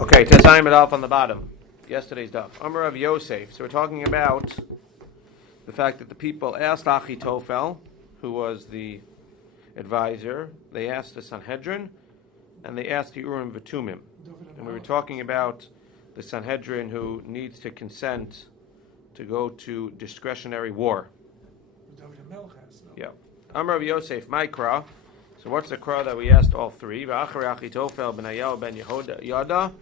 Okay, Tezayim it off on the bottom. Yesterday's daf. Amar of Yosef. So we're talking about the fact that the people asked Achitofel, who was the advisor. They asked the Sanhedrin, and they asked the Urim V'Tumim. And we were talking about the Sanhedrin who needs to consent to go to discretionary war. Yeah. Amar of Yosef, my kra. So what's the kra that we asked all three? V'achar Achitofel b'nayahu ben Yehoyada.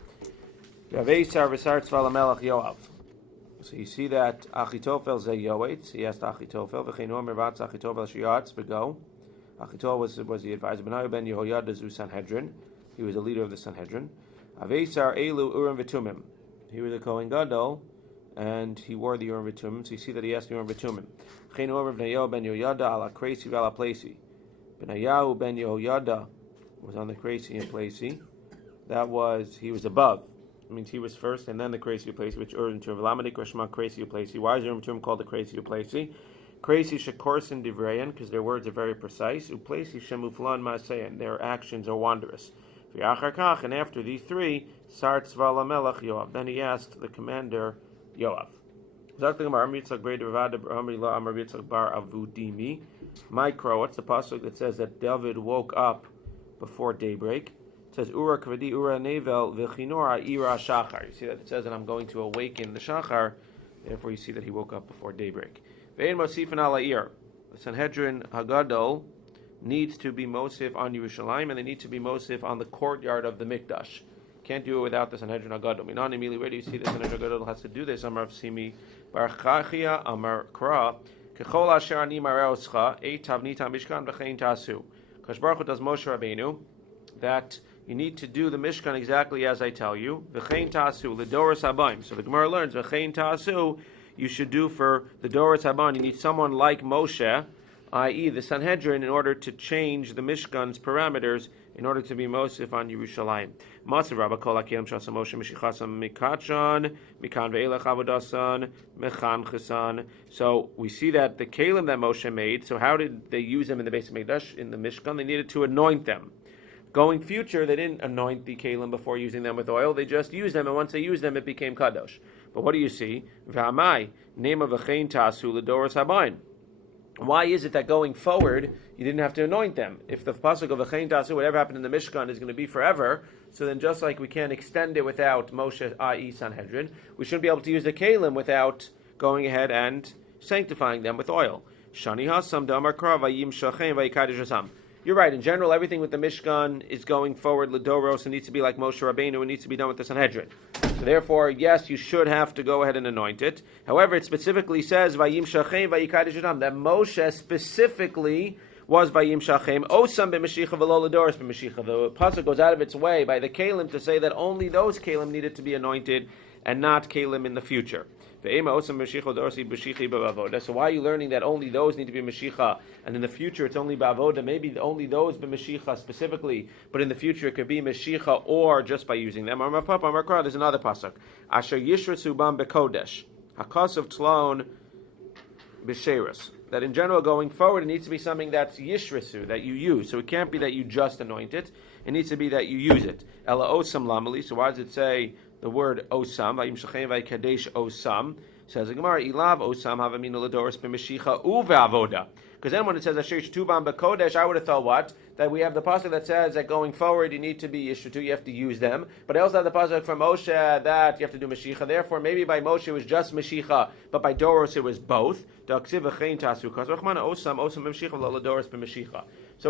So you see that Achitofel zeh yoetz. He asked Achitofel, v'cheinu mervatz Achitofel shiyatz v'go. Achitofel was the advisor. Benayu ben Yehoyada zu Sanhedrin. He was the leader of the Sanhedrin. Aveisar elu urim v'tumim. He was a Kohen Gadol, and he wore the urim v'tumim. So you see that he asked the urim v'tumim. V'cheinu Benayu ben Yehoyada ala kresi v'ala plesi. Benayu ben Yehoyada was on the kresi and plesi. That was, he was above. It means he was first, and then the crazy place, which urged to Vlamadik Rashma crazy place. Why is the term called the crazy place? Crazy shekorsin divrayan, because their words are very precise. Uplesi shemuflan maaseyan, their actions are wondrous. And after these three, Sar Tzva Melech Yoav. Then he asked the commander Yoav. Micro, what's the pasuk that says that David woke up before daybreak? It says Ura Kvadi Ura Nevel V'Chinora Ira Shachar. You see that it says that I'm going to awaken the Shachar. Therefore, you see that he woke up before daybreak. Ve'en Mosifin Ala Ir. The Sanhedrin Hagadol needs to be Mosif on Yerushalayim, and they need to be Mosif on the courtyard of the Mikdash. Can't do it without the Sanhedrin Hagadol. Minan immediately, where do you see the Sanhedrin Hagadol has to do this? Amar Simi Bar Chachia Amar Kra Kechol Asher Ani Mareoscha Ei Tavnita Mishkan V'Chein Tasu. Kadosh Baruch Hu does Moshe Rabbeinu that you need to do the Mishkan exactly as I tell you. V'chein ta'asu, l'doros habayim. So the Gemara learns, v'chein ta'asu, you should do for the doros habayim. You need someone like Moshe, i.e. the Sanhedrin, in order to change the Mishkan's parameters, in order to be Mosif on Yerushalayim. Masav Rabba kol hakelim shasa Moshe mishichasam mikachan, mikan ve'elech avodasan, mechan chesan. So we see that the kelim that Moshe made, so how did they use them in the base of Mikdash, in the Mishkan? They needed to anoint them. Going future, they didn't anoint the kalim before using them with oil. They just used them, and once they used them, it became kadosh. But what do you see? V'amai, name of v'chein tasu l'doros habayin. Why is it that going forward, you didn't have to anoint them? If the pasuk of v'chein tasu, whatever happened in the Mishkan, is going to be forever, so then just like we can't extend it without Moshe, i.e. Sanhedrin, we shouldn't be able to use the kalim without going ahead and sanctifying them with oil. Shani hasam damar kra v'yim shachem v'yikadish hasam. You're right. In general, everything with the Mishkan is going forward. L'doros, it needs to be like Moshe Rabbeinu. It needs to be done with the Sanhedrin. So therefore, yes, you should have to go ahead and anoint it. However, it specifically says Vayim Shachem Vayikadish Adam, that Moshe specifically was Vayim Shachem Osam b'Mashicha v'lo l'doros b'Mashicha. The pasuk goes out of its way by the kalim to say that only those kalim needed to be anointed and not kalim in the future. So why are you learning that only those need to be Mashicha, and in the future it's only Ba'avoda? Maybe only those be Mashicha specifically, but in the future it could be Mashicha or just by using them. There's another pasuk. Asher yishrasu bam bekodesh, hakasav tlon b'sheirus. That in general, going forward, it needs to be something that's yishrasu, that you use. So it can't be that you just anoint it. It needs to be that you use it. Ela osam lamali. So why does it say the word osam? Vayim shachem vayikadesh osam. Says the Gemara, ilav osam havaminu l'doros b'mashicha uve'avoda. Because then when it says asher shtubam b'kodesh, I would have thought what? That we have the pasuk that says that going forward you need to be yishrutu, you have to use them. But I also have the pasuk from Moshe that you have to do mashicha. Therefore, maybe by Moshe it was just mashicha, but by Doros it was both. So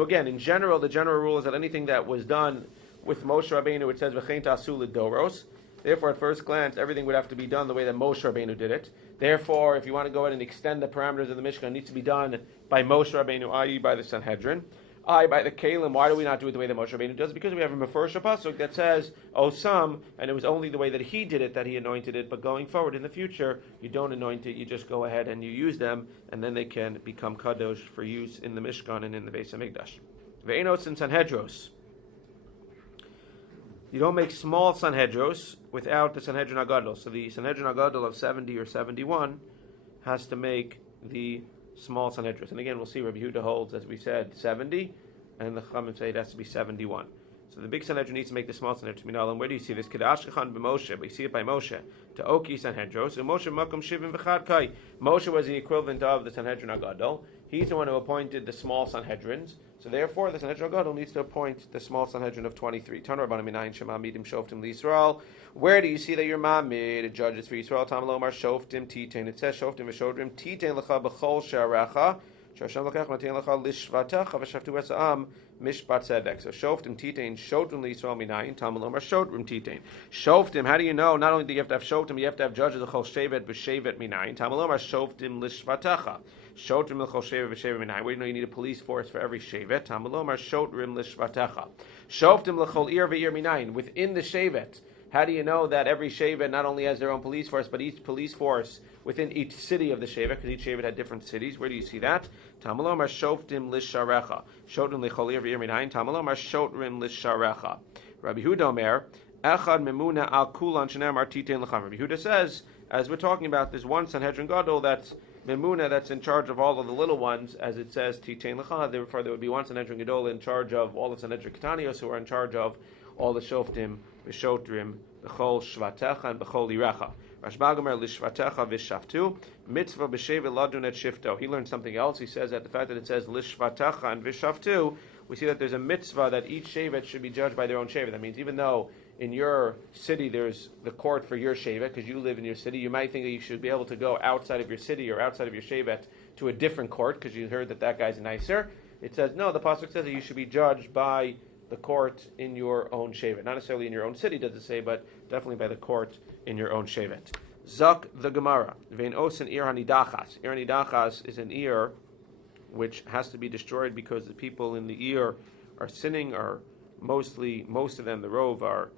again, in general, the general rule is that anything that was done with Moshe Rabbeinu, it says v'chein tasu l'doros. Therefore, at first glance, everything would have to be done the way that Moshe Rabbeinu did it. Therefore, if you want to go ahead and extend the parameters of the Mishkan, it needs to be done by Moshe Rabbeinu, i.e. by the Sanhedrin. By the Kalim. Why do we not do it the way that Moshe Rabbeinu does? Because we have a Mefersha pasuk that says Osam, and it was only the way that he did it that he anointed it. But going forward in the future, you don't anoint it. You just go ahead and you use them, and then they can become kadosh for use in the Mishkan and in the Beis Hamikdash. Ve'enos and Sanhedros. You don't make small Sanhedros without the Sanhedrin Hagadol. So the Sanhedrin Hagadol of 70 or 71 has to make the small Sanhedros. And again, we'll see Rabbi Yehuda holds, as we said, 70, and the Chachamim say it has to be 71. So the big Sanhedrin needs to make the small Sanhedrin to be null. And where do you see this? Kedashkechan b'Moshe. We see it by Moshe. To Oki Sanhedros. And Moshe makom shivim v'chad kai. Moshe was the equivalent of the Sanhedrin Agadol. He's the one who appointed the small Sanhedrins. So therefore, the Sanhedrin Agadol needs to appoint the small Sanhedrin of 23. Where do you see that your mamid judges for Yisrael? Tamalomar shoftim titain. It says shoftim v'shodrim titain lecha b'chol she'arecha. Shashem lekach matin lecha lishvatecha v'shaftu esam mishpat tzedek. So shoftim titain shoftim Yisrael minayin. Tamalomar shoftim titain. Shoftim. How do you know? Not only do you have to have shoftim, you have to have judges of chol shevet v'shevet minayin. Tamalomar shoftim lishvatecha. Shotrim l'chol shevet v'shevet minayin. Where do you know you need a police force for every shevet? Tamalomar shotrim l'shvatecha. Shoftim l'chol ir v'ir minayin. Within the shevet. How do you know that every shevet not only has their own police force, but each police force within each city of the shevet, because each shevet had different cities? Where do you see that? Tamalomar shoftim l'sharecha. Shotrim l'chol ir v'ir minayin. Tamalomar shotrim l'sharecha. Rabbi Huda Omer, echad memuna al kulan shenemar titain l'cham. Rabbi Huda says, as we're talking about, there's one Sanhedrin Gadol that's Memuna, that's in charge of all of the little ones, as it says, Titain L'cha. Therefore, there would be one Sanhedrin Gadol in charge of all the Sanhedrin Ketanios, who are in charge of all the Shoftim, B'Shotrim, B'chol Shvatecha, and B'chol Irecha. Rashba Gomer Lishvatecha V'Shaftu, Mitzvah B'Shevet Ladun Et Shifto. He learned something else. He says that the fact that it says Lishvatecha and V'Shaftu, we see that there's a mitzvah that each Shevet should be judged by their own Shevet. That means even though in your city there's the court for your shevet, because you live in your city, you might think that you should be able to go outside of your city or outside of your shevet to a different court because you heard that guy's nicer. It says, no, the pasuk says that you should be judged by the court in your own shevet. Not necessarily in your own city, does it say, but definitely by the court in your own shevet. Zak the Gemara. Vein osin ir hanidachas. Ir hanidachas is an ear which has to be destroyed because the people in the ear are sinning, or most of them, the rove, are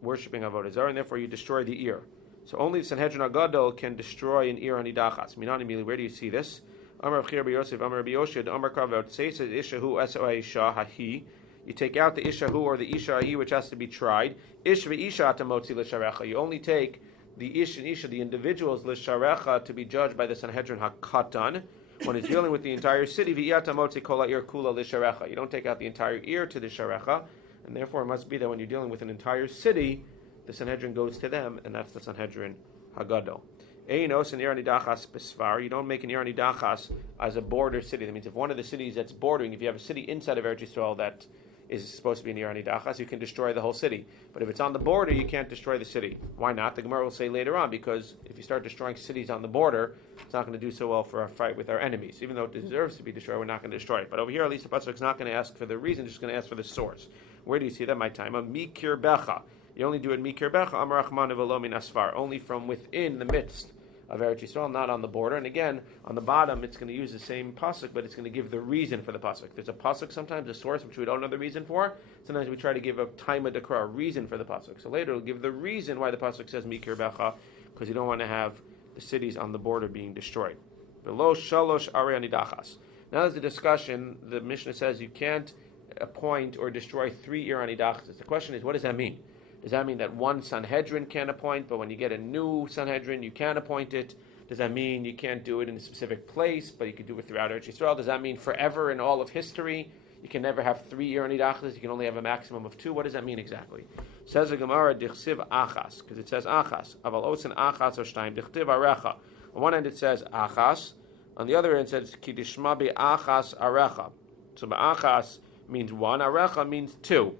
worshipping avodah-zarah, and therefore you destroy the ear. So only the Sanhedrin Agadol can destroy an ear hanidachas. Minani, where do you see this? Amar Rabbi Yosef, Amar Rabbi Yoshia, Amar Kavod, says Ishahu Esa Isha Hahi. You take out the Ishahu or the Isha Hahi, which has to be tried. Ish ve'isha tamotzi l'sharecha. You only take the Ish and Isha, the individuals l'sharecha, to be judged by the Sanhedrin HaKatan. When it's dealing with the entire city, v'iyat tamotzi kol ha'ir kula l'sharecha. You don't take out the entire ear to the sharecha, and therefore it must be that when you're dealing with an entire city, the Sanhedrin goes to them, and that's the Sanhedrin Hagadol. Einos an ir hanidachas besvar. You don't make an ir hanidachas as a border city. That means if one of the cities that's bordering, if you have a city inside of Eretz Yisrael that is supposed to be an ir hanidachas, you can destroy the whole city. But if it's on the border, you can't destroy the city. Why not? The Gemara will say later on, because if you start destroying cities on the border, it's not going to do so well for our fight with our enemies. Even though it deserves to be destroyed, we're not going to destroy it. But over here, at least the pasuk is not going to ask for the reason, just going to ask for the source. Where do you see that? My time. Mikir becha. You only do it mikir becha. Amar Rachman v'lo min asfar. Only from within the midst of Eretz Yisrael, not on the border. And again, on the bottom, it's going to use the same pasuk, but it's going to give the reason for the pasuk. There's a pasuk sometimes, a source which we don't know the reason for. Sometimes we try to give a time of dekra, a reason for the pasuk. So later, it'll give the reason why the pasuk says mikir becha, because you don't want to have the cities on the border being destroyed. Below shalosh are hanidachas. Now there's a discussion. The Mishnah says you can't appoint or destroy 3 ir hanidachas. The question is, what does that mean? Does that mean that one Sanhedrin can appoint, but when you get a new Sanhedrin, you can't appoint it? Does that mean you can't do it in a specific place, but you can do it throughout Eretz Yisrael? Does that mean forever in all of history, you can never have 3 ir hanidachas, you can only have a maximum of 2? What does that mean exactly? Says the Gemara, dichsiv achas, because it says achas. Aval osin achas or shtaim, dichtiv arecha. On one end it says achas, on the other end it says ki dishma be achas arecha. So achas means 1, arecha means 2.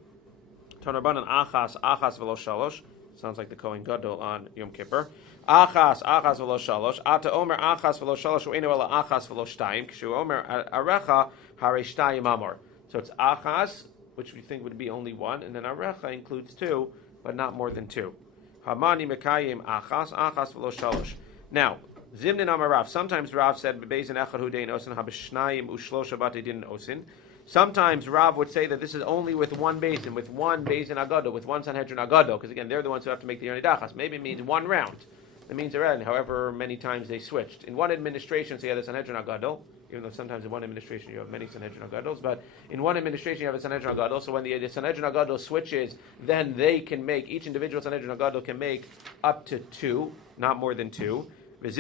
Tanabanan achas v'lo shalosh. Sounds like the Kohen Gadol on Yom Kippur. Achas v'lo shalosh. Ata omer achas v'lo shalosh. U'enu ela achas v'lo shtayim. Kishu omer arecha hare shtayim amor. So it's achas, which we think would be only 1, and then arecha includes 2, but not more than 2. Hamani mekayim achas v'lo shalosh. Now, zimnin amar Rav. Sometimes Rav said bebeizin echad hu dein osin habeshnayim u'shlosha bate din osin. Sometimes Rav would say that this is only with one basin Agadol, with one Sanhedrin Agadol, because again, they're the ones who have to make the Yonidachas. Maybe it means 1 round. It means around, however many times they switched. In one administration, so you have the Sanhedrin Agadol, even though sometimes in one administration you have many Sanhedrin Agadols, but in one administration you have a Sanhedrin Agadol, so when the Sanhedrin Agadol switches, then they can make, each individual Sanhedrin Agadol can make up to 2, not more than 2. And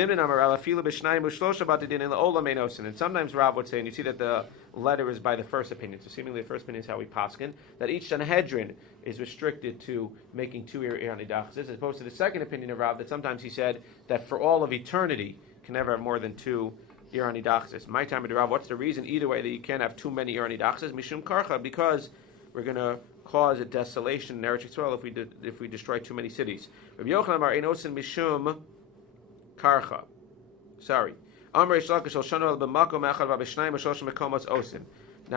sometimes Rav would say, and you see that the letter is by the first opinion, so seemingly the first opinion is how we paskin, that each Sanhedrin is restricted to making 2 nidachas, as opposed to the second opinion of Rav, that sometimes he said that for all of eternity can never have more than 2 nidachas. My time of Rav, what's the reason either way that you can't have too many nidachas? Mishum karcha, because we're going to cause a desolation in Eretz Yisrael if we destroy too many cities. Rabbi Yochanan Amar Einosin Mishum Karcha. Sorry. Now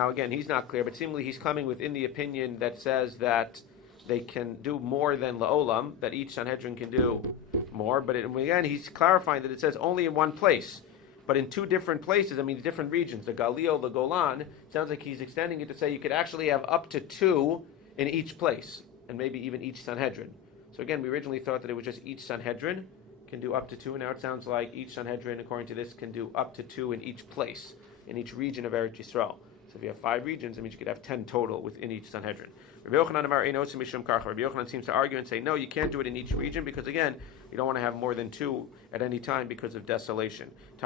again, he's not clear, but seemingly he's coming within the opinion that says that they can do more than La'olam, that each Sanhedrin can do more. But again, he's clarifying that it says only in one place. But in 2 different places, I mean different regions, the Galil, the Golan, sounds like he's extending it to say you could actually have up to 2 in each place, and maybe even each Sanhedrin. So again, we originally thought that it was just each Sanhedrin can do up to 2, and now it sounds like each Sanhedrin, according to this, can do up to 2 in each place, in each region of Eretz Yisrael. So if you have 5 regions, that means you could have 10 total within each Sanhedrin. Rabbi Yochanan seems to argue and say, no, you can't do it in each region, because again, you don't want to have more than 2 at any time because of desolation. He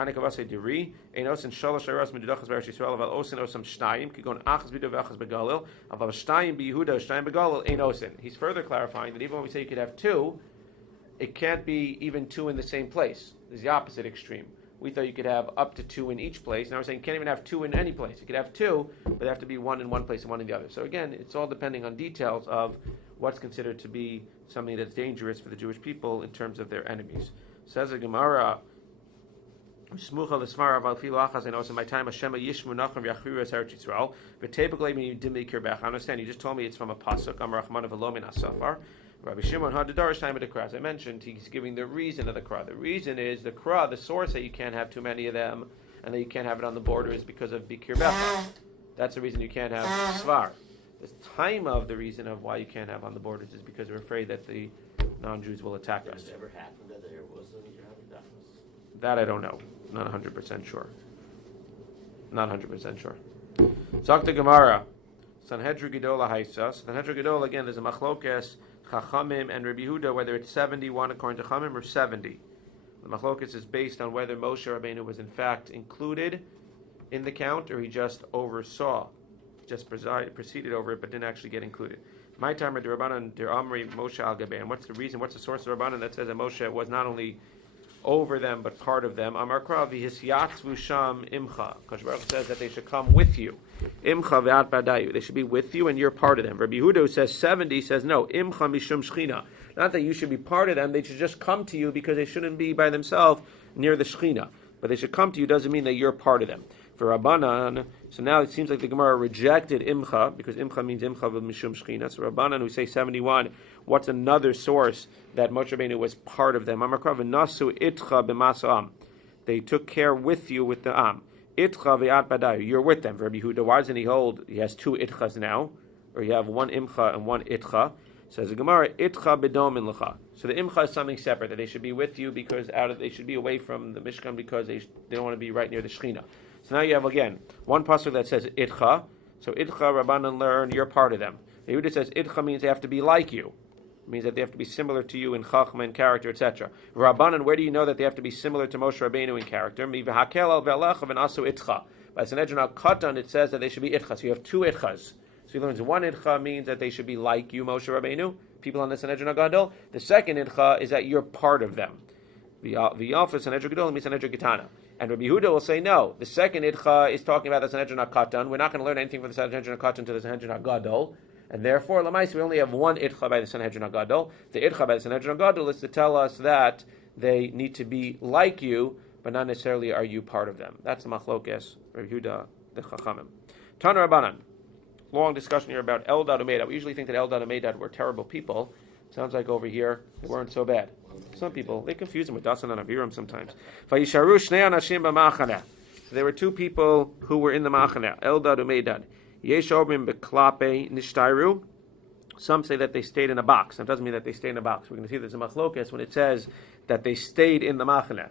He's further clarifying that even when we say you could have 2, it can't be even 2 in the same place. This is the opposite extreme. We thought you could have up to 2 in each place. Now we're saying you can't even have 2 in any place. You could have 2, but they have to be 1 in one place and 1 in the other. So again, it's all depending on details of what's considered to be something that's dangerous for the Jewish people in terms of their enemies. Says the Gemara, I understand, you just told me it's from a pasuk. Rabbi Shimon Hadidarish time of the Kra. As I mentioned, he's giving the reason of the Kra. The reason is the Kra, the source that you can't have too many of them and that you can't have it on the border is because of Bikir Becha. That's the reason you can't have Svar. The time of the reason of why you can't have on the borders is because we're afraid that the non-Jews will attack us. Has it ever happened that there was a That I don't know. Not 100% sure. Not 100% sure. Zok the Gemara. Sanhedrin Gedola Haisas. Sanhedrin Gedola, again, there's a machlokes Chachamim and Rabbi Yehuda, whether it's 71 according to Chachamim or 70. The machlokes is based on whether Moshe Rabbeinu was in fact included in the count or he just oversaw, just proceeded over it but didn't actually get included. My time of Rabbanan Der Amri Moshe Al Gabein. What's the reason? What's the source of Rabbanan that says that Moshe was not only over them but part of them? Amar Krav V'hisyatzvu sham imcha. Because Baruch says that they should come with you. Imcha ve'at badayu. They should be with you and you're part of them. Rabbi Yehuda, who says 70, says no. Imcha mishum shchina. Not that you should be part of them. They should just come to you because they shouldn't be by themselves near the shchina. But they should come to you doesn't mean that you're part of them. For Rabbanan, so now it seems like the Gemara rejected imcha because imcha means imcha mishum shchina. So Rabbanan, who say 71, what's another source that Moshe Rabbeinu was part of them? Amar Krav nasu itcha b'masam. They took care with you with the am. Itcha ve'at badayu. You're with them. Rabbi Yehuda, why doesn't he hold? He has 2 itchas now, or you have 1 imcha and 1 itcha. Says the Gemara, itcha b'domin lecha. So the imcha is something separate, that they should be with you because they should be away from the Mishkan because they don't want to be right near the Shechina. So now you have again one pasuk that says itcha. So itcha Rabbanan learn you're part of them. Yehuda says itcha means they have to be like you. It means that they have to be similar to you in chachma and character, etc. Rabbanan, where do you know that they have to be similar to Moshe Rabbeinu in character? Mi v'hakel al ve'alecha v'nasu itcha. By Sanhedrin al Katan it says that they should be itcha. So you have 2 itchas. So he learns 1 itcha means that they should be like you, Moshe Rabbeinu, people on the Sanhedrin Gadol. The second itcha is that you're part of them. The alpha Sanhedrin Gadol means Sanhedrin Gitana. And Rabbi Yehuda will say no. The second itcha is talking about the Sanhedrin Katan. We're not going to learn anything from the Sanhedrin Katan to the Sanhedrin Gadol. And therefore, Lamais, we only have 1 itcha by the Sanhedrin Gadol. The itcha by the Sanhedrin Gadol is to tell us that they need to be like you, but not necessarily are you part of them. That's the machlokes, Rabbi Yehuda, the Chachamim. Tana Rabbanan. Long discussion here about Eldad and Medad. We usually think that Eldad and Medad were terrible people. Sounds like over here they weren't so bad. Some people, they confuse them with Dasan and Abiram sometimes. So there were 2 people who were in the Machaneh, Eldad and Medad. Some say that they stayed in a box. That doesn't mean that they stayed in a box. We're going to see there's a machlokes when it says that they stayed in the Machaneh.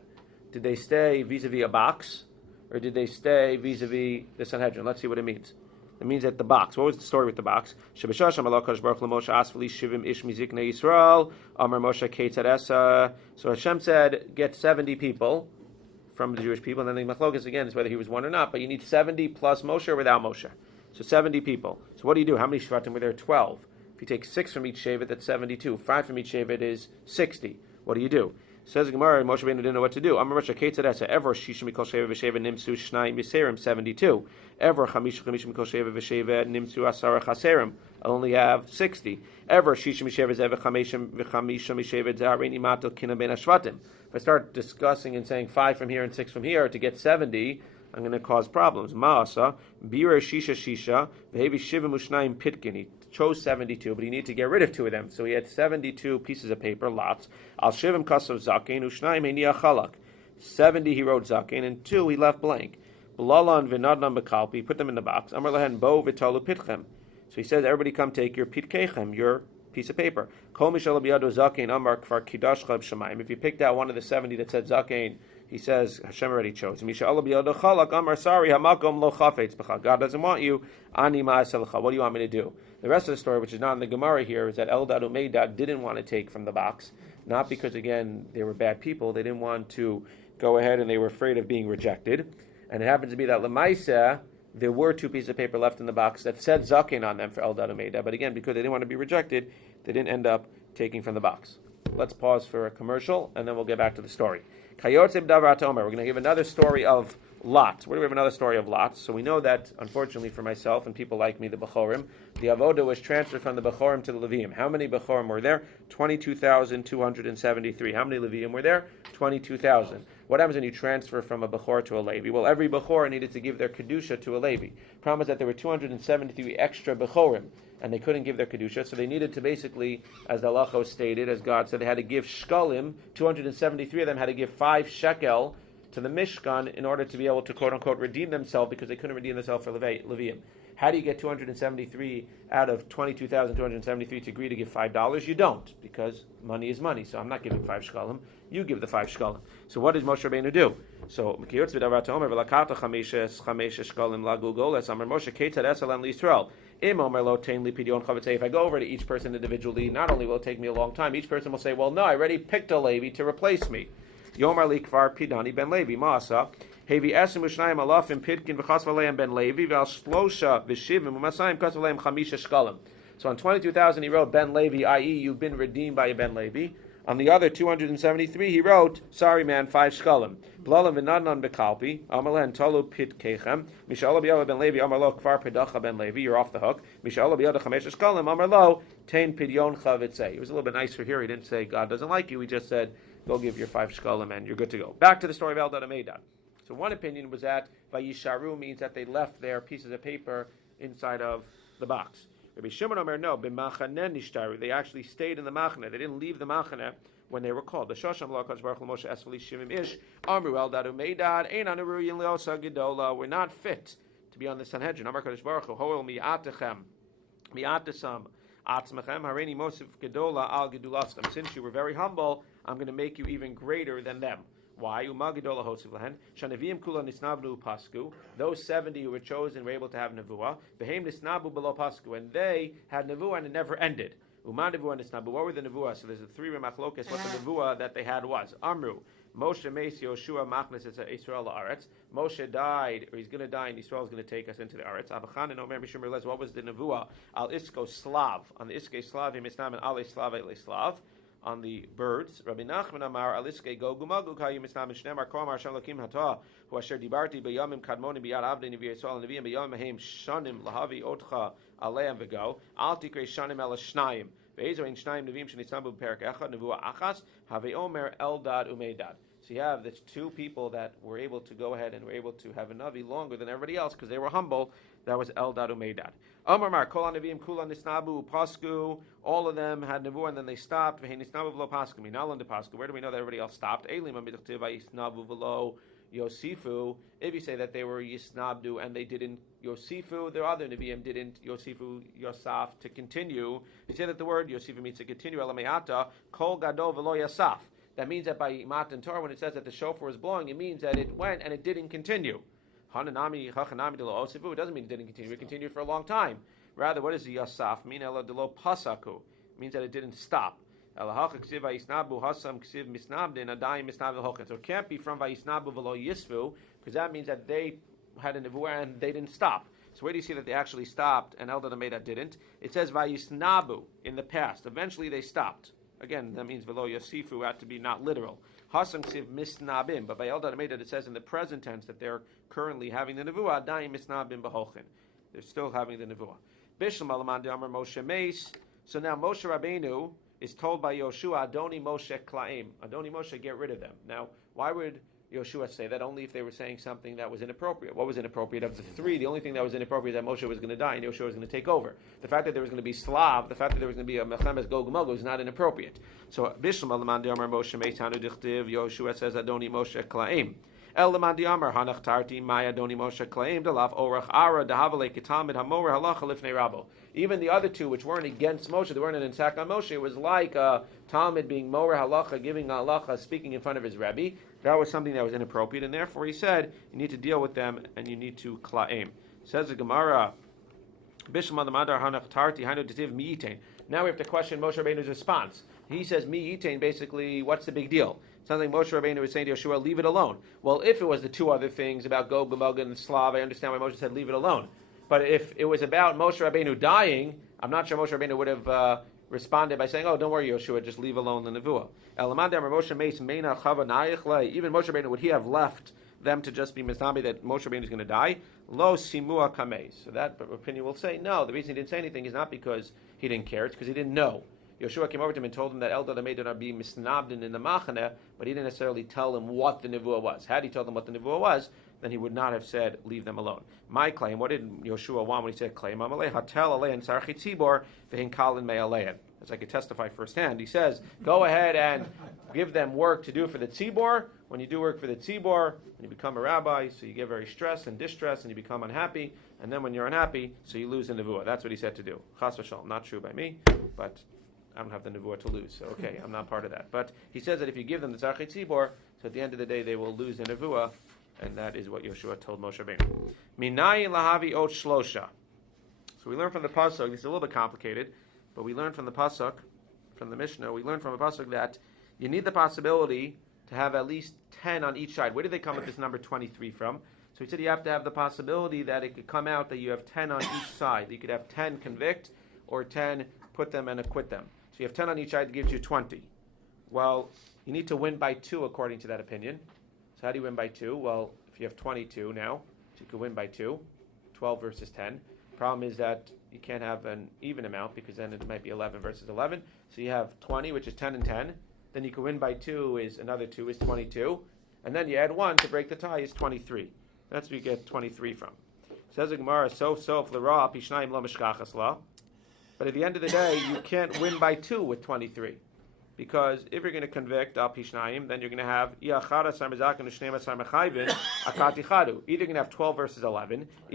Did they stay vis-a-vis a box? Or did they stay vis-a-vis the Sanhedrin? Let's see what it means. That means at the box. What was the story with the box? So Hashem said, get 70 people from the Jewish people, and then the machlokas again is whether he was one or not, but you need 70 plus Moshe or without Moshe. So 70 people. So what do you do? How many shvatim were there? 12. If you take 6 from each shevet, that's 72. 5 from each shevet is 60. What do you do? Says the Gemara, Moshe Rabbeinu didn't know what to do. Amar Moshe Ketzadesa, ever Shisha Mikol Sheva V'Sheva Nimsu Shnayim Yiserim 72. Ever Chamisha Mikol Sheva V'Sheva Nimsu Asara Chaserim. I only have 60. Ever Shisha Misheva Zeva Chamisha Misheva Zarini Matel Kina Ben Ashvatim. If I start discussing and saying 5 from here and 6 from here to get 70, I'm going to cause problems. Maasa Bira Shisha V'Hevi Shiva Mushnayim Pitkin. He chose 72, but he needed to get rid of 2 of them. So he had 72 pieces of paper, lots. Al Shivim Kasav Zakein Ushnayim Henia Chalak. 70 he wrote Zakein, and 2 he left blank. B'lalan V'nadnam B'kalpi. He put them in the box. Amar Lehen Bo V'talu Pitchem. So he says, everybody come take your pitkechem, your piece of paper. Kol Mishal B'yado Zakein Amar Kfar Kidash Chab Shemaim. If you picked out one of the 70 that said Zakein, he says, Hashem already chose. Sorry, God doesn't want you. What do you want me to do? The rest of the story, which is not in the Gemara here, is that Eldad Umeidad didn't want to take from the box. Not because, again, they were bad people. They didn't want to go ahead and they were afraid of being rejected. And it happens to be that Lemaisa, there were 2 pieces of paper left in the box that said Zakin on them for Eldad Umeidad. But again, because they didn't want to be rejected, they didn't end up taking from the box. Let's pause for a commercial, and then we'll get back to the story. We're going to give another story of Lot. Where do we have another story of Lot? So we know that, unfortunately for myself and people like me, the Bechorim, the Avodah was transferred from the Bechorim to the Leviim. How many Bechorim were there? 22,273. How many Leviim were there? 22,000. What happens when you transfer from a Bechor to a Levi? Well, every Bechor needed to give their Kedusha to a Levi. Problem is that there were 273 extra Bechorim, and they couldn't give their Kedusha, so they needed to basically, as the Halacha stated, as God said, they had to give Shkalim. 273 of them had to give 5 shekel to the Mishkan in order to be able to, quote-unquote, redeem themselves, because they couldn't redeem themselves for Leviim. How do you get 273 out of 22,273 to agree to give $5? You don't, because money is money. So I'm not giving 5 shkalim. You give the 5 shkalim. So what did Moshe Rabbeinu do? So Moshe if I go over to each person individually, not only will it take me a long time, each person will say, well, no, I already picked a Levi to replace me. Yomar li kvar pidani ben Levi maasa hevi esim ushnayim alafim pidkin v'chas v'leim ben Levi v'al shlosha v'shivim u'masayim kas v'leim chamisha shkalim. So on 22,000 he wrote Ben Levi, i.e. you've been redeemed by a Ben Levi. On the other 273 he wrote, sorry man, 5 shkalim. Blalam v'nadnan bekalpi amalan tolu pidkechem mishala b'yada ben Levi amarlo kvar pedacha ben Levi. You're off the hook. Mishala b'yada chamesha shkalim amarlo tein pidyon chavitzei. It was a little bit nicer here. He didn't say God doesn't like you. He just said, go give your 5 shkalim and you're good to go. Back to the story of Eldad Umeidad. So one opinion was that Vayisharu means that they left their pieces of paper inside of the box. Rabbi Shimon Omer, no, b'machaneh nishtaru. They actually stayed in the machaneh. They didn't leave the machaneh when they were called. The Shosham lo HaKadosh Baruch Hu Moshe Esveli Shimim Ish Amru Eldad Umeidad Ein Anu Ruyin Leosa Gedola. We're not fit to be on the Sanhedrin. Amar HaKadosh Baruch Hu Hoel mi'atechem mi'atesam atzmechem hareini mosif gedola al gedulastem. Since you were very humble, I'm going to make you even greater than them. Why? Those 70 who were chosen were able to have nevuah. And they had nevuah and it never ended. What were the nevuah? So there's a 3 machlokas. What the nevuah that they had was Amru. Moshe Meis Yoshua Machnes Israel La'aretz. Moshe died, or he's going to die, and Israel is going to take us into the Aretz. Abachan and Omer Mishum Relez. What was the nevuah? Al Isko Slav. On the Iske Slav, Misnam and Ale Slav Ele Slav. On the birds, Rabbi Nachman Amar Aliske Go Gumagu Kayu Misnam Shnemar Komar Shem Lakim Hata Hu Asher Dibarti B'Yamim Kadmoni B'Yad Avdei Nevi Yisrael Neviim B'Yamim Mahem Shanim Lahavi Otcha Aleim V'Go Al Tikrei Shanim El Shnayim Ve'ezo Ein Shnayim Neviim Shenitzambu B'Perek Echad Nevuah Achas Have Omer Eldad Umeidad. So you have these 2 people that were able to go ahead and were able to have a Navi longer than everybody else because they were humble. That was Eldad Umeidad. Amar Mar Kol HaNeviim Kula Nisnabu Pasku. All of them had nevuah and then they stopped. V'hei nisnabu v'lo pasku. Minal and the pasku. Where do we know that everybody else stopped? Elim amichtiv v'yisnabu v'lo Yosifu. If you say that they were Yisnabdu and they didn't Yosifu, their other Nevi'im didn't Yosifu Yosaf to continue. You say that the word Yosifu means to continue. Elameata Kol Gadol v'lo Yasaf. That means that by Matan Torah, when it says that the shofar was blowing, it means that it went and it didn't continue. Hananami chachanami de lo osifu. It doesn't mean it didn't continue. It continued for a long time. Rather, what does the yasaf mean? Ela de lo pasaku. It means that it didn't stop. So it can't be from vayisnabu v'lo yisvu, because that means that they had a nevuah and they didn't stop. So where do you see that they actually stopped and Eldad Ameda didn't? It says vayisnabu in the past. Eventually they stopped. Again, that means v'lo yasifu had to be not literal. Hasam ksiv misnabim, but by Eldad Ameda it says in the present tense that they're currently having the nevuah. Daim misnabim b'hochin. They're still having the nevuah. Bishlam alaman de'amar Moshe Meis. So now Moshe Rabbeinu is told by Yoshua, Adoni Moshe Klaim. Adoni Moshe, get rid of them. Now, why would Yoshua say that? Only if they were saying something that was inappropriate. What was inappropriate? Of the three, the only thing that was inappropriate is that Moshe was going to die and Yoshua was going to take over. The fact that there was going to be Slav, the fact that there was going to be a Mechemes Gog Magog is not inappropriate. So, Bishlam Alaman Diamar Moshe Meitanu Dichtiv, Yoshua says, Adoni Moshe Klaim. El Laman Diamar Hanach Tarti Maya Adoni Moshe Klaim Delav Orach Ara Dahavale Kitamid Hamomer Halacha Lifnei Rabo. Even the other two, which weren't against Moshe, they weren't an attack on Moshe, it was like Talmud being Morer Halacha, giving Halacha, speaking in front of his Rebbe. That was something that was inappropriate, and therefore he said, you need to deal with them, and you need to Klaim. Says the Gemara, Bishlam Adamadar Hanach Tarti Hainu Ditiv Mi'itain. Now we have to question Moshe Rabbeinu's response. He says, Mi'itain, basically, what's the big deal? Sounds like Moshe Rabbeinu was saying to Yeshua, leave it alone. Well, if it was the two other things about Gog, Magog, and Slav, I understand why Moshe said leave it alone. But if it was about Moshe Rabbeinu dying, I'm not sure Moshe Rabbeinu would have responded by saying, oh, don't worry, Yeshua, just leave alone the nevuah. Even Moshe Rabbeinu, would he have left them to just be miznabi that Moshe Rabbeinu is going to die? Lo simua kamei. So that opinion will say, no, the reason he didn't say anything is not because he didn't care, it's because he didn't know. Yeshua came over to him and told him that Eldad Ameda would be misnabdin in the machane, but he didn't necessarily tell him what the nevuah was. Had he told them what the nevuah was, then he would not have said, leave them alone. My claim, what did Yeshua want when he said, claim, Amalei, hatel alein sarchi tzibor, v'hin kalin mei alein. As I could testify firsthand, he says, go ahead and give them work to do for the tzibor. When you do work for the tzibor, and you become a rabbi, so you get very stressed and distressed, and you become unhappy, and then when you're unhappy, so you lose the nevuah. That's what he said to do. Chas v'shalom, not true by me, but I don't have the nevuah to lose, so okay, I'm not part of that. But he says that if you give them the tzarchei tzibor, so at the end of the day they will lose the nevuah, and that is what Yeshua told Moshe Rabbeinu. Minayin lahavi ot shlosha. So we learn from the pasuk. This is a little bit complicated, but we learn from the pasuk, from the Mishnah. We learn from the pasuk that you need the possibility to have at least 10 on each side. Where did they come with this number 23 from? So he said you have to have the possibility that it could come out that you have 10 on each side. You could have 10 convict or 10 put them and acquit them. So you have 10 on each side, it gives you 20. Well, you need to win by 2 according to that opinion. So how do you win by 2? Well, if you have 22 now, so you could win by 2, 12 versus 10. Problem is that you can't have an even amount because then it might be 11 versus 11. So you have 20, which is 10 and 10. Then you could win by 2 is another 2 is 22. And then you add 1 to break the tie is 23. That's where you get 23 from. Says the Gemara, sof l'ra pishnayim lo mishkachas la. But at the end of the day, you can't win by 2 with 23. Because if you're going to convict al pishnayim, then you're going to have either you're going to have 12 versus 11. So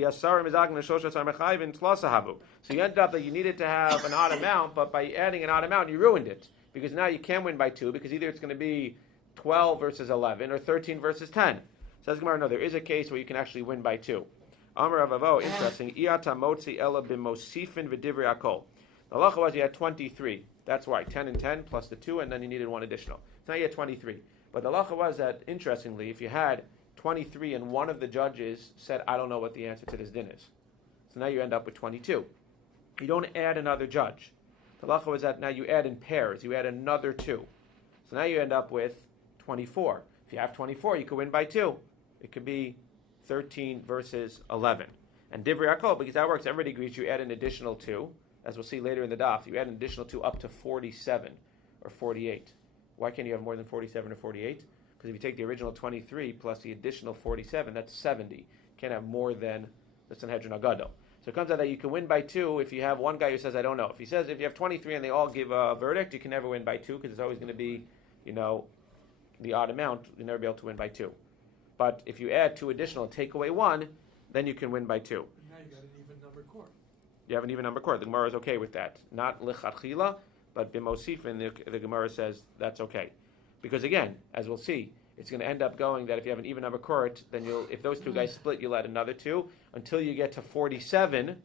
you ended up that you needed to have an odd amount, but by adding an odd amount, you ruined it. Because now you can win by 2, because either it's going to be 12 versus 11 or 13 versus 10. Says Gemara, no, there is a case where you can actually win by 2. Amar Avavo, interesting. Iyata motzi ela b'mosifin v'divrei akol. The halacha was you had 23. That's why 10 and 10 plus the 2, and then you needed 1 additional. So now you had 23. But the halacha was that, interestingly, if you had 23 and one of the judges said, I don't know what the answer to this din is. So now you end up with 22. You don't add another judge. The halacha was that now you add in pairs. You add another 2. So now you end up with 24. If you have 24, you could win by 2. It could be 13 versus 11. And divrei akol, because that works, everybody agrees you add an additional 2. As we'll see later in the daf, you add an additional 2 up to 47 or 48. Why can't you have more than 47 or 48? Because if you take the original 23 plus the additional 47, that's 70. You can't have more than the Sanhedrin Agado. So it comes out that you can win by 2 if you have one guy who says, I don't know. If you have 23 and they all give a verdict, you can never win by 2 because it's always going to be, the odd amount. You'll never be able to win by 2. But if you add 2 additional and take away 1, then you can win by 2. And now you got an even number court. You have an even number court. The Gemara is okay with that. Not lichatchila, but b'mosifin, the Gemara says that's okay. Because again, as we'll see, it's going to end up going that if you have an even number court, then if those two guys split, you'll add another two until you get to 47.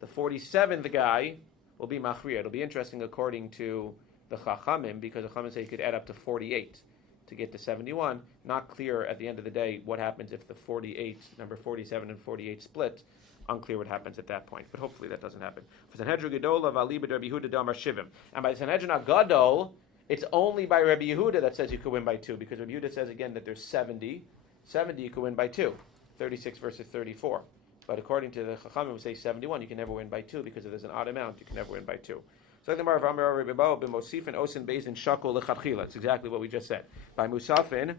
The 47th guy will be machriya. It'll be interesting according to the Chachamim, because the Chachamim say you could add up to 48 to get to 71. Not clear at the end of the day what happens if the 48, number 47 and 48 split. Unclear what happens at that point, but hopefully that doesn't happen. For Sanhedrin Gedola, V'alibed Rabbi Yehuda Damar Shivim. And by Sanhedrin Agadol, it's only by Rabbi Yehuda that says you could win by 2, because Rabbi Yehuda says again that there's 70. 70 you could win by 2. 36 versus 34. But according to the Chachamim, we say 71, you can never win by 2, because if there's an odd amount, you can never win by 2. So the Gemara of Amar Rabbi Bo b'mosifin osin beis-din shakol lechatchila. It's exactly what we just said. By musafin,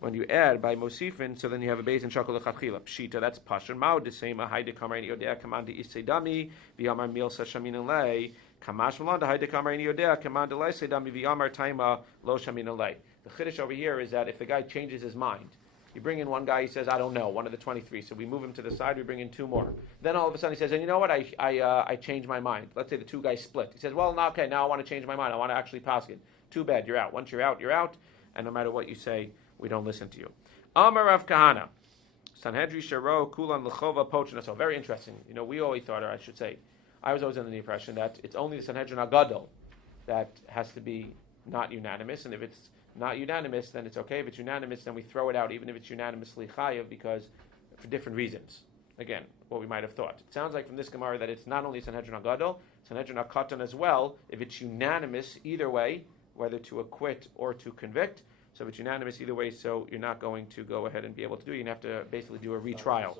when you add by mosifin, so then you have a beis-din shakol lechatchila. Pshita, that's pashan mao desema haide kamarani yodea kamandi isedami v'yamar milsa shamin lei kamash malanda haide kamarani yodea kamandi leisedami v'yamar taima lo shamin lei. The chiddush over here is that if the guy changes his mind, you bring in one guy, he says, I don't know, one of the 23. So we move him to the side, we bring in 2 more. Then all of a sudden he says, and you know what, I changed my mind. Let's say the 2 guys split. He says, well, now, okay, now I want to change my mind. I want to actually pass it. Too bad, you're out. Once you're out, you're out. And no matter what you say, we don't listen to you. Amar Rav Kahana. Sanhedri Sharo Kulan Lechova Pochna. So very interesting. You know, we always thought, or I should say, I was always under the impression that it's only the Sanhedrin Agadol that has to be not unanimous. And if it's not unanimous, then it's okay. If it's unanimous, then we throw it out, even if it's unanimously chayav, because for different reasons. Again, what we might have thought. It sounds like from this Gemara that it's not only Sanhedrin Agadol, Sanhedrin Akatan as well, if it's unanimous either way, whether to acquit or to convict. So if it's unanimous either way, so you're not going to go ahead and be able to do it. You have to basically do a retrial.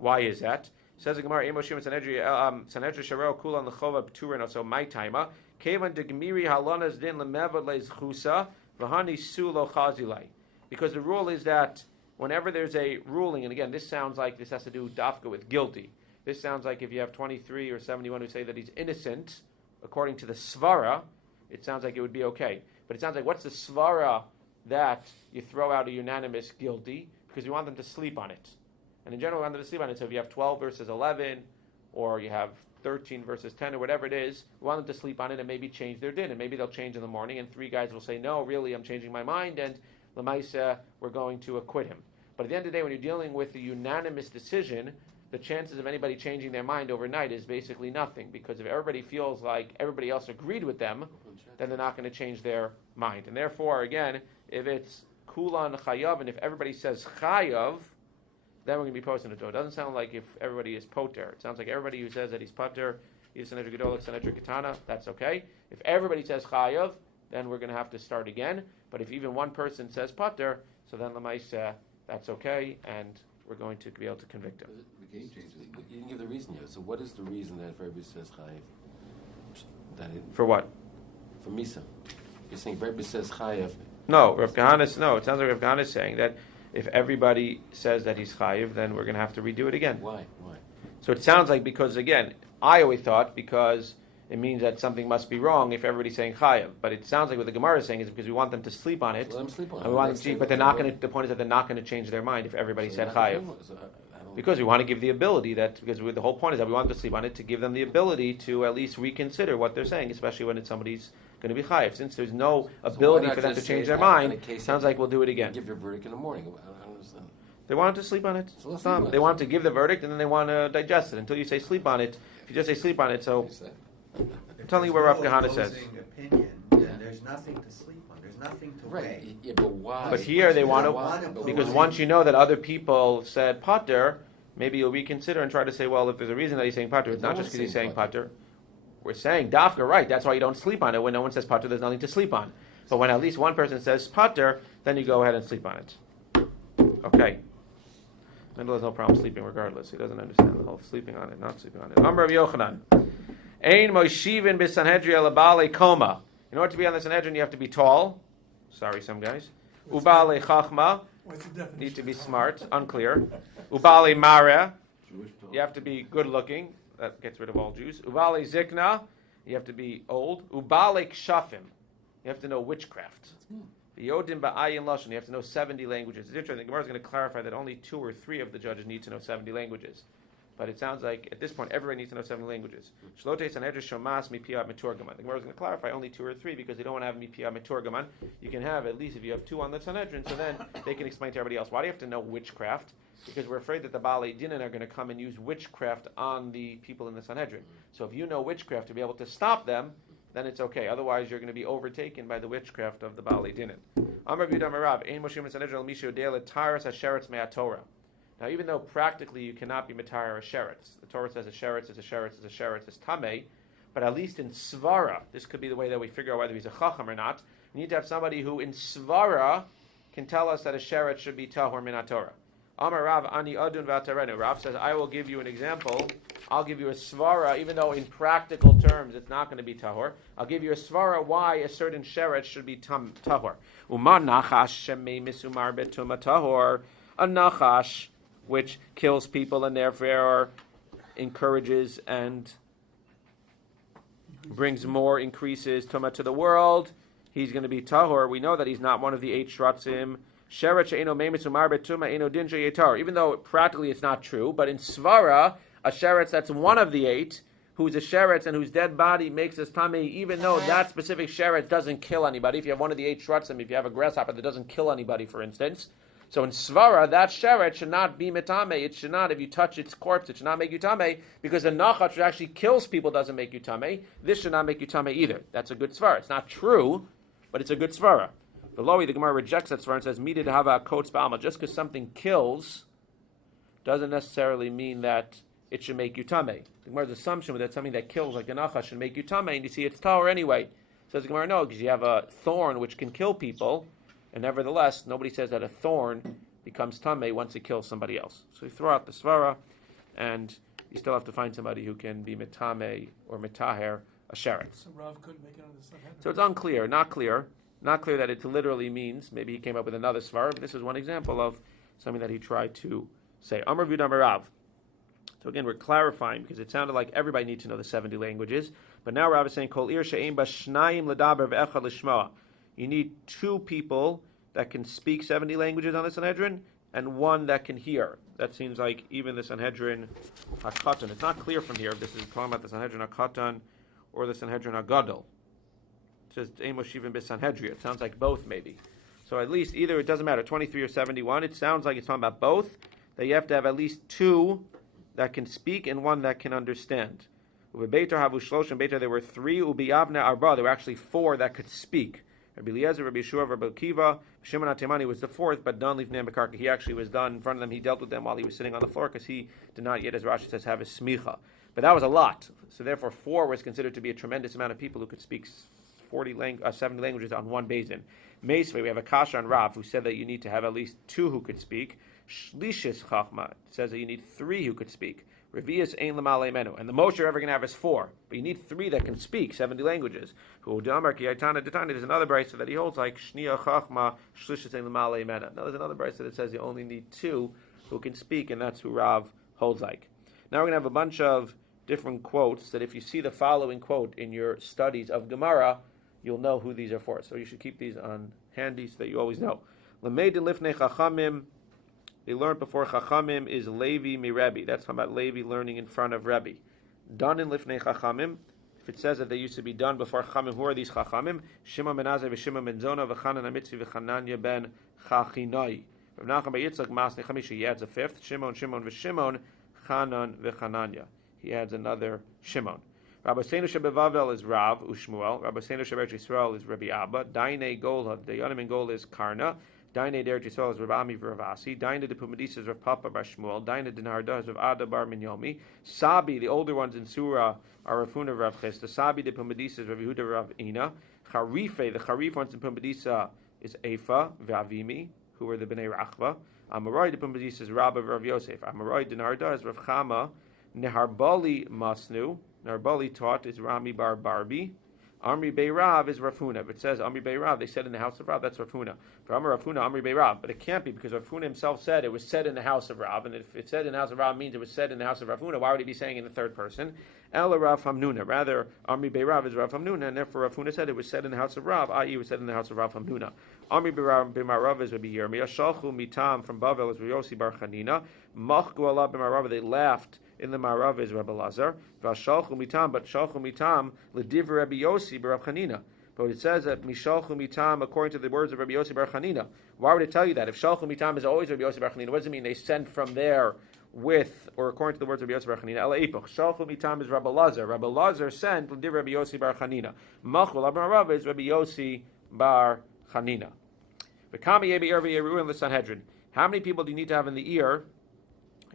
Why is that? Says the Gemara, Emo Shimon Sanhedri Sharo Kulan Lechova Pturin, so my timer. Kevan de Gmiri Halonas Din Lemeva Lezchusa. Because the rule is that whenever there's a ruling, and again, this sounds like this has to do dafka with guilty. This sounds like if you have 23 or 71 who say that he's innocent, according to the svara, it sounds like it would be okay. But it sounds like, what's the svara that you throw out a unanimous guilty? Because you want them to sleep on it. And in general, we want them to sleep on it. So if you have 12 versus 11, or you have 13 versus 10 or whatever it is, we want them to sleep on it and maybe change their din. And maybe they'll change in the morning and 3 guys will say, no, really, I'm changing my mind, and Lamaisa, we're going to acquit him. But at the end of the day, when you're dealing with a unanimous decision, the chances of anybody changing their mind overnight is basically nothing, because if everybody feels like everybody else agreed with them, then they're not going to change their mind. And therefore, again, if it's kulan chayav, and if everybody says chayav, then we're going to be posting it to it. It doesn't sound like if everybody is poter. It sounds like everybody who says that he's poter, he's Sanhedrin Gedolah, Sanhedrin Ketana, that's okay. If everybody says chayav, then we're going to have to start again. But if even one person says poter, so then Lamaisa, that's okay, and we're going to be able to convict him. The game changes. You didn't give the reason yet. So what is the reason that if everybody says chayav? For what? For Misa. You're saying if everybody says chayav. No, Rav Kahana, no, it sounds like Rav Kahana is saying that if everybody says that he's chayiv, then we're going to have to redo it again. Why? So it sounds like, because again, I always thought because it means that something must be wrong if everybody's saying chayiv. But it sounds like what the Gemara is saying is because we want them to sleep on it. Let them sleep on it. And we want them to, but they're not going to. The point is that they're not going to change their mind if everybody said chayiv. Because we want to give the ability because the whole point is that we want them to sleep on it to give them the ability to at least reconsider what they're saying, especially when it's somebody's going to be chayiv. Since there's no ability for them to change their mind, it sounds like we'll do it again. Give your verdict in the morning. I don't understand. They want to sleep on it. So they want to give the verdict and then they want to digest it. Until you say sleep on it, if you just say sleep on it, so I'm telling you what Rav Kahana says. Opinion, then there's nothing to sleep on. There's nothing to weigh. Yeah, but why? But here they want to, because once you know that other people said pater, maybe you'll reconsider and try to say, well, if there's a reason that he's saying pater, it's not just because he's saying pater. We're saying dafka, right? That's why you don't sleep on it. When no one says pater, there's nothing to sleep on. But when at least one person says pater, then you go ahead and sleep on it. Okay. Mendel has no problem sleeping regardless. He doesn't understand the whole sleeping on it, not sleeping on it. Number of Yochanan. Ein moshivin b'sanhedri alabale koma. In order to be on the Sanhedrin, you have to be tall. Sorry, some guys. Ubale chachma. What's the definition? Need to be smart. Unclear. Ubale mara. You have to be good looking. That gets rid of all Jews. Ubale zikna. You have to be old. Ubale kshafim. You have to know witchcraft. Yodim ba'ayin lashon. You have to know 70 languages. It's interesting. The Gemara is going to clarify that only 2 or 3 of the judges need to know 70 languages. But it sounds like at this point everybody needs to know 70 languages. Shlote Sanhedrin shomas mipiyat meturgaman. The Gemara is going to clarify only 2 or 3 because they don't want to have mipiyat meturgaman. You can have at least if you have 2 on the Sanhedrin, so then they can explain to everybody else. Why do you have to know witchcraft? Because we're afraid that the beit-din are going to come and use witchcraft on the people in the Sanhedrin. So if you know witchcraft to be able to stop them, then it's okay. Otherwise, you're going to be overtaken by the witchcraft of the beit-din. Amar V'yudam Rav, Ein Moshe Sanhedrin Mishu De'el Taras Hasheretz Me'atorah. Now, even though practically you cannot be Matar a sheretz, the Torah says a sheretz is a sheretz is a sheretz is tamei, but at least in svara, this could be the way that we figure out whether he's a chacham or not. We need to have somebody who in svara can tell us that a sheretz should be tahor min Torah. Amar Rav ani adun v'atarenu. Rav says, I will give you an example. I'll give you a svara, even though in practical terms it's not going to be tahor. I'll give you a svara why a certain sheretz should be tahor. Uma nachash shemei misumar betuma tahor. A nachash which kills people and therefore encourages and brings more increases tumah to the world. He's going to be tahor. We know that he's not one of the 8 shratzim. Sheret she'eno meimis umar betuma eno din she'yetar. Even though practically it's not true, but in svara, a sheretz that's one of the 8, who's a sheretz and whose dead body makes us tamei, even though that specific sheretz doesn't kill anybody. If you have one of the 8 shratzim, if you have a grasshopper that doesn't kill anybody, for instance. So in svara, that sheret should not be metame. It should not, if you touch its corpse, it should not make you tame, because the nachat which actually kills people doesn't make you tame. This should not make you tame either. That's a good svara. It's not true, but it's a good svara. The Lowy, the Gemara rejects that svara and says, "Midid hava kotes ba'alma." Just because something kills doesn't necessarily mean that it should make you tame. The Gemara's assumption was that something that kills, like a nachat, should make you tame, and you see it's tahor anyway. Says the Gemara, no, because you have a thorn which can kill people. And nevertheless, nobody says that a thorn becomes tamei once it kills somebody else. So you throw out the svara, and you still have to find somebody who can be metame or metaher a sheretz. So Rav couldn't make it on the Sanhedrin. So it's unclear, not clear that it literally means. Maybe he came up with another svara, but this is one example of something that he tried to say. Amar V'yudam Rav. So again, we're clarifying because it sounded like everybody needs to know the 70 languages, but now Rav is saying kol ir she'ein ba shnayim l'daber ve'echad l'shmoa. You need 2 people that can speak 70 languages on the Sanhedrin and 1 that can hear. That seems like even the Sanhedrin HaKatan. It's not clear from here if this is talking about the Sanhedrin HaKatan or the Sanhedrin HaGadol. It says Ein Moshivim b'Sanhedria. It sounds like both maybe. So at least either, it doesn't matter, 23 or 71. It sounds like it's talking about both. That you have to have at least 2 that can speak and 1 that can understand. Beitar havu shloshim beitar, there were 3. Ubiyavne arba, there were actually 4 that could speak. Rabbi Eliezer, Rabbi Yeshua, Rabbi Akiva, Shimon HaTemani was the 4th, but done lifnei bekarka. He actually was done in front of them. He dealt with them while he was sitting on the floor because he did not yet, as Rashi says, have a smicha. But that was a lot. So therefore, 4 was considered to be a tremendous amount of people who could speak 70 languages on one beit-din. Meisvei, we have a kasha on Rav who said that you need to have at least 2 who could speak. Shlishis chachma says that you need 3 who could speak. Revius ein l'malei menu, and the most you're ever going to have is 4. But you need 3 that can speak 70 languages. There's another brayso that he holds like shnia chachma shlishis ein l'malei menu. Now there's another brayso that says you only need 2 who can speak, and that's who Rav holds like. Now we're going to have a bunch of different quotes that if you see the following quote in your studies of Gemara, you'll know who these are for. So you should keep these on handy so that you always know. L'meidin lifnei chachamim. They learned before Chachamim is Levi mi Rebbe. That's talking about Levi learning in front of Rebbe. Done in Lifnei Chachamim. If it says that they used to be done before Chachamim, who are these Chachamim? Shimon ben Azai v'Shimon ben Zona v'Chanan HaMitzi v'Chananya ben Chachinoi. Rav Nachman bar Yitzchak Masnei Chamisha. He adds a 5th. Shimon v'Shimon, Chanan v'Chananya. He adds another Shimon. Rabbi Seinu shebevavel is Rav Ushmuel. Rabbi Seinu sheberetz Yisrael is Rabbi Abba. Dainei Gol, the Yonim in Gol is Karna. Daine der Yisrael is Rav Ami v'Ravasi. Daine de Pumadisa is Rav Papa bar Shmuel. Daine de Narda is Rav Ada bar Minyomi. Sabi, the older ones in Surah, are Rav Huna Rav Chista. Sabi de Pumadisa is Rav Yehuda Rav Ina. Charife, the Charif ones in Pumadisa is Efa v'Avimi, who are the Bnei Rachva. Amaroi de Pumadisa is Rabba Rav Yosef. Amaroi de Narda is Rav Chama. Neharbali Masnu. Neharbali taught is Rami bar Barbi. Amri Beirav is Rav Huna. If it says Amri Beirav, they said in the house of Rav, that's Rav Huna. For Amri Rav Huna, Amri Beirav. But it can't be because Rav Huna himself said it was said in the house of Rav. And if it said in the house of Rav means it was said in the house of Rav Huna, why would he be saying in the 3rd person? Ela Rav Hamnuna. Rather, Amri Beirav is Rav Hamnuna, and therefore Rav Huna said it was said in the house of Rav, i.e. it was said in the house of Rav Hamnuna. Amri B'marav is Rabbi Yirmiyah. Shalchu Mitam from Bavel is Rabbi Yossi bar Chanina. Machgu Allah B'marav, they laughed In the Marav is Rabbi Lazar. V'ashalchu mitam, but shalchu mitam l'divrei Rabbi Yossi b'Rav Chanina. But it says that mishalchu mitam according to the words of Rabbi Yossi bar Chanina. Why would it tell you that? If shalchu mitam is always Rabbi Yossi bar Chanina, what does it mean? They send from there with, or according to the words of Rabbi Yossi bar Chanina. Ela epoch. Shalchu mitam is Rabbi Lazar. Rabbi Lazar sent l'divrei Rabbi Yossi bar Chanina. Machul Abba Marav is Rabbi Yossi bar Chanina. V'kami yebi ear v'yeru in the Sanhedrin. How many people do you need to have in the ear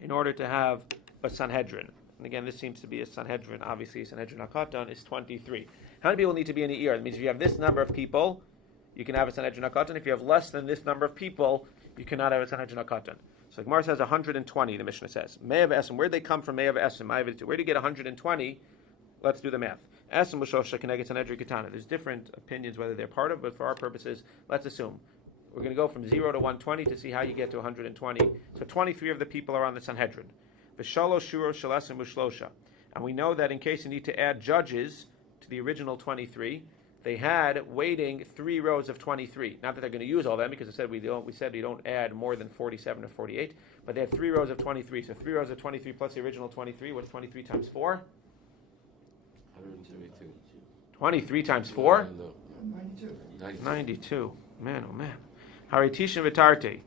in order to have a Sanhedrin? And again, this seems to be a Sanhedrin. Obviously, Sanhedrin HaKatan is 23. How many people need to be in the ear? That means if you have this number of people, you can have a Sanhedrin HaKatan. If you have less than this number of people, you cannot have a Sanhedrin HaKatan. So Gemara says 120, the Mishnah says. Me'av Esim. Where did they come from, Me'av Esim? Where do you get 120? Let's do the math. Esim L'shosha Keneged Sanhedrin Katana. There's different opinions whether they're part of, but for our purposes, let's assume. We're going to go from 0 to 120 to see how you get to 120. So 23 of the people are on the Sanhedrin. V'shalosh shuro shel esim u'shlosha. And we know that in case you need to add judges to the original 23, they had waiting 3 rows of 23. Not that they're going to use all them, because we said we don't add more than 47 or 48, but they had 3 rows of 23. So 3 rows of 23 plus the original 23. What's 23 times 4? 172. 23 times 4? No. 92. Man, oh man. Haritishin v'tarte.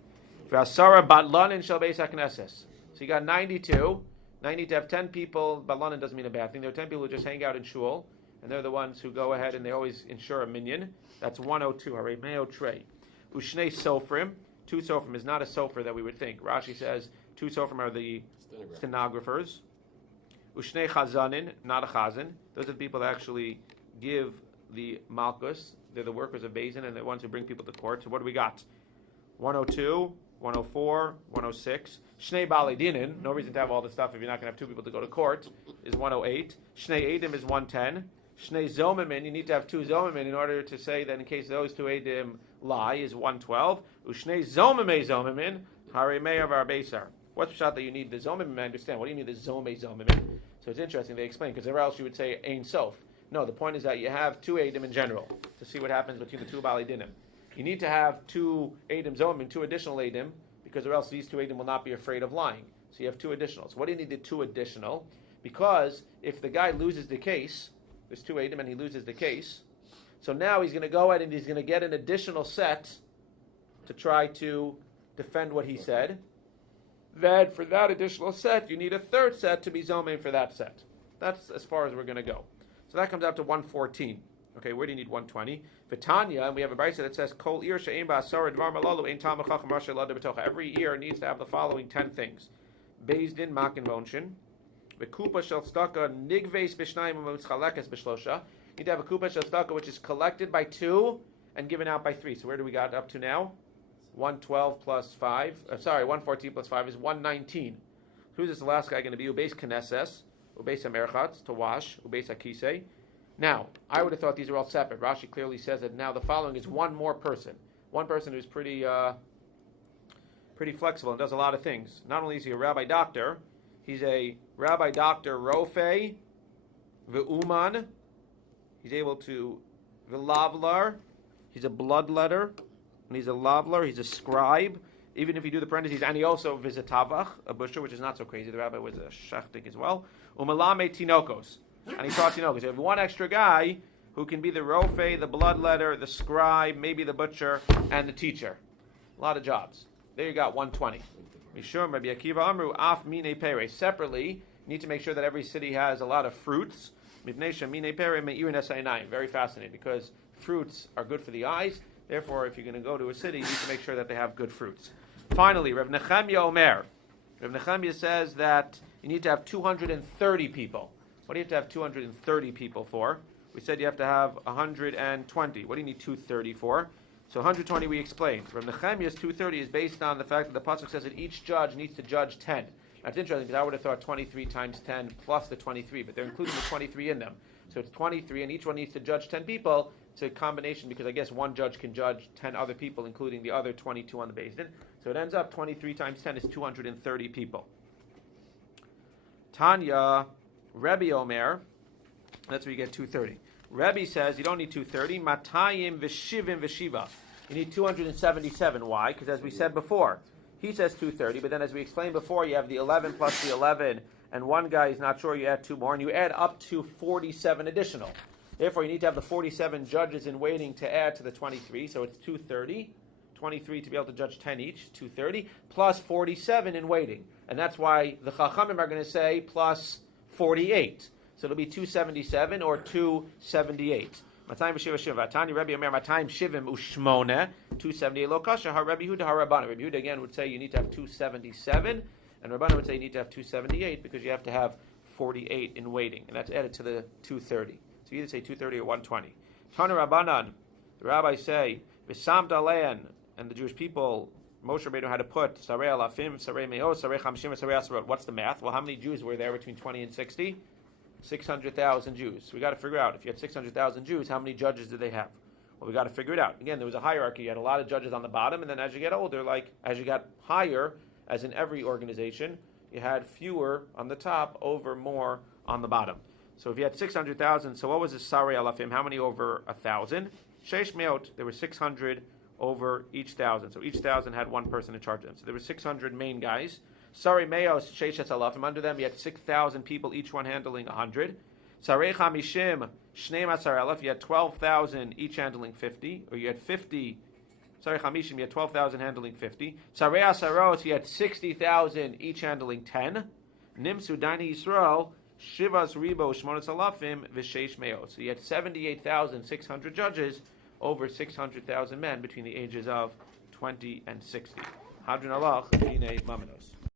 V'asara batlanin shel beis hakneses. So you got 92. Now you need to have 10 people. Batlanin doesn't mean a bad thing. There are 10 people who just hang out in shul, and they're the ones who go ahead and they always ensure a minyan. That's 102. Harimeo trey. Ushnei sofrim. 2 sofrim is not a sofer that we would think. Rashi says 2 sofrim are the stenographers. Ushnei chazanin, not a chazan. Those are the people that actually give the malchus. They're the workers of Beis Din and the ones who bring people to court. So what do we got? 102, 104, 106. Shnei Baalei Dinin, no reason to have all this stuff if you're not going to have 2 people to go to court, is 108. Shnei Edim is 110. Shnei Zomimin, you need to have 2 Zomimin in order to say that in case those 2 Edim lie, is 112. Ushnei Zomimin, Harimei of Arbeisar. What's the shot that you need the Zomimin? I understand. What do you need the Zomimin? So it's interesting, they explain, because or else you would say Ein Sof. No, the point is that you have 2 Edim in general to see what happens between the 2 Baalei Dinim. You need to have 2 Edim Zomim, 2 additional Edim, because or else these 2 Edim will not be afraid of lying. So you have 2 additionals. What do you need the 2 additional? Because if the guy loses the case, there's 2 Edim and he loses the case, so now he's going to go ahead and he's going to get an additional set to try to defend what he said. Then for that additional set, you need a 3rd set to be Zomim for that set. That's as far as we're going to go. So that comes out to 114. Okay, where do you need 120? Vitanya, and we have a brayso that says, Kol ir she'ein ba'asara dvar malalu ein talmid chacham rasha lada b'tocha. Every ear needs to have the following 10 things. Beis Din makin vonshin. V'kupa shel staka nigveis b'shnayim u'mitzchalekes b'shlosha. You need to have a kupa shel staka which is collected by 2 and given out by 3. So where do we got up to now? 112 plus 5. 114 plus 5 is 119. Who's this last guy going to be? Ubeis Knesses. Ubeis HaMerchatz, to wash, Ubeis HaKisei. Now, I would have thought these are all separate. Rashi clearly says that now the following is one more person. One person who's pretty flexible and does a lot of things. Not only is he a rabbi doctor, he's a rabbi doctor Rofe, Ve'uman, he's able to, Ve'lavlar, he's a bloodletter, and he's a lavlar, he's a scribe. Even if you do the parentheses, and he also visitavach, a butcher, which is not so crazy. The rabbi was a shachtik as well. Umalame tinokos, and he taught tinokos. You have one extra guy who can be the rofe, the bloodletter, the scribe, maybe the butcher, and the teacher. A lot of jobs. There you got 120. Mishum Rabbi Akiva Amru af mine pere. Separately, you need to make sure that every city has a lot of fruits. Mipnei mine pere meirin esainayim. Very fascinating because fruits are good for the eyes. Therefore, if you're going to go to a city, you need to make sure that they have good fruits. Finally, Rav Nechemia Omer. Rav Nechemia says that you need to have 230 people. What do you have to have 230 people for? We said you have to have 120. What do you need 230 for? So 120 we explained. Rav Nechemia's 230 is based on the fact that the pasuk says that each judge needs to judge 10. That's interesting because I would have thought 23 times 10 plus the 23, but they're including the 23 in them. So it's 23 and each one needs to judge 10 people. It's a combination because I guess one judge can judge 10 other people, including the other 22 on the beit din. So it ends up 23 times 10 is 230 people. Tanya, Rebbe Omer, that's where you get 230. Rebbe says you don't need 230. Matayim v'shivim v'shiva. You need 277. Why? Because as we said before, he says 230, but then as we explained before, you have the 11 plus the 11 and one guy is not sure, you add 2 more, and you add up to 47 additional. Therefore, you need to have the 47 judges in waiting to add to the 23, so it's 230. 23 to be able to judge 10 each, 230, plus 47 in waiting. And that's why the Chachamim are going to say plus 48. So it'll be 277 or 278. 278 lo kasha. Rabbi Yehuda Rabbanan. Rabbi Yehuda again would say you need to have 277, and Rabbanan would say you need to have 278 because you have to have 48 in waiting, and that's added to the 230. So you either say 230 or 120. Tana Rabbanan, the rabbis say, V'sam dalean, and the Jewish people, Moshe Rabbeinu had to put Sarei Alafim, Sarei Me'os, Sarei Chamshim, Sarei Asarot. What's the math? Well, how many Jews were there between 20 and 60? 600,000 Jews. So we got to figure out, if you had 600,000 Jews, how many judges did they have? Well, we got to figure it out. Again, there was a hierarchy. You had a lot of judges on the bottom, and then as you get older, like as you got higher, as in every organization, you had fewer on the top over more on the bottom. So if you had 600,000, so what was the Sarei Alafim? How many over 1,000? Sheish Meot, there were 600 over each 1,000. So each 1,000 had one person in charge of them. So there were 600 main guys. Sarei Meos, Sheishes Alafim. Under them, you had 6,000 people, each one handling 100. Sarei Chamishim, Shnei Masar Elef. You had 12,000, each handling 50. Or you had 50. Sarei Chamishim, you had 12,000 handling 50. Sarei Asarot, you had 60,000, each handling 10. Nimsu Dani Yisrael, Shivas Ribo Shmonas Alafim V'Sheish Meos. So you had 78,600 judges over 600,000 men between the ages of 20 and 60. Hadrin Allah, Dine Mamenos.